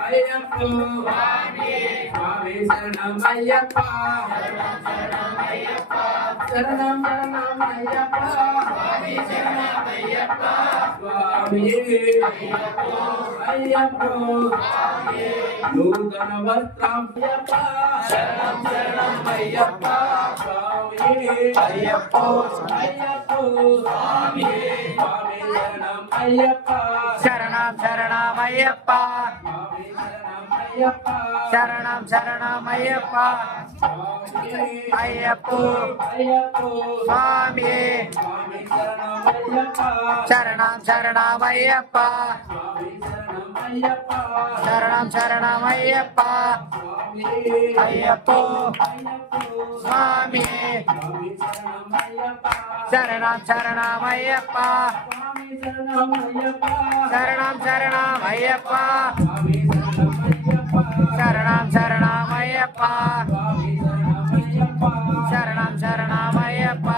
అయ్యప్ప స్వామి శరణం అయ్యప్ప శరణం శరణం అయ్యప్ప స్వామి శరణం అయ్యప్ప స్వామి అయ్యప్ప నూతన వస్త్రం అయ్యప్ప శరణం శరణం అయ్యప్ప స్వామి అయ్యప్ప అయ్యప్ప స్వామి స్వామి శరణం అయ్యప్ప శరణం శరణం అయ్యప్ప శరణం శరణం అయ్యప్ప అయ్యప్ప స్వామి శరణం శరణం అయ్యప్ప శరణం శరణం అయ్యప్ప అయ్యప్ప స్వామి శరణం శరణం అయ్యప్ప శరణం శరణం అయ్యప్ప శరణం శరణం అయ్యప్ప శరణం శరణం అయ్యప్ప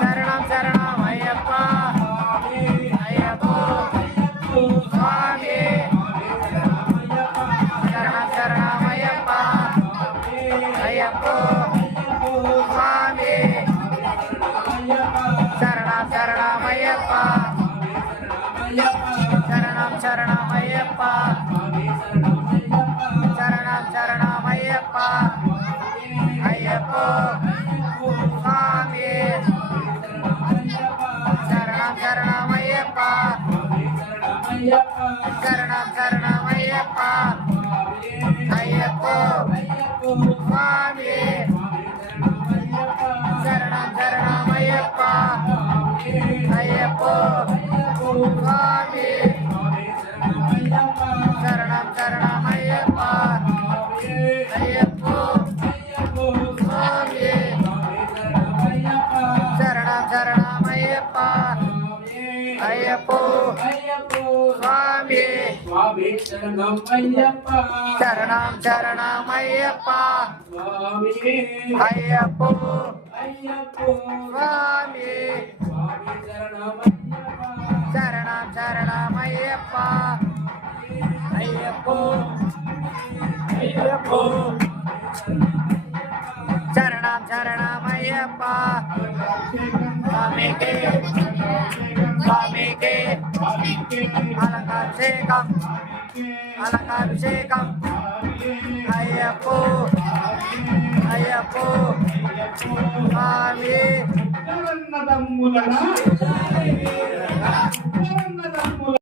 శరణం శరణం అయ్యప్ప అయ్యప్ప స్వామి శరణం శరణం అయ్యప్ప అయ్యప్ప స్వామి శరణం శరణం అయ్యప్ప శరణం శరణం అయ్యప్ప శరణం శరణం అయ్యప్ప అయ్యప్ప స్వామి శరణం శరణం అయ్యప్ప శరణం శరణం అయ్యప్ప అయ్యప్ప స్వామి శరణం శరణం అయ్యప్ప అయ్యప్ప స్వామి శరణం శరణం అయ్యప్ప అయ్యప్ప స్వామి శరణం శరణం అయ్యప్ప అయ్యప్ప స్వామి స్వామి శరణం అయ్యప్ప శరణం శరణం అయ్యప్ప స్వామి అయ్యప్ప అయ్యప్ప స్వామి స్వామి శరణం శరణం శరణం అయ్యప్ప అయ్యప్ప అయ్యప్ప శరణం శరణం అయ్యప్ప స్వామికి స్వామికి అలంకాభిషేకం అలంకాభిషేకం అయ్యప్ప అయ్యప్ప స్వామి జగన్నదమ్ములనా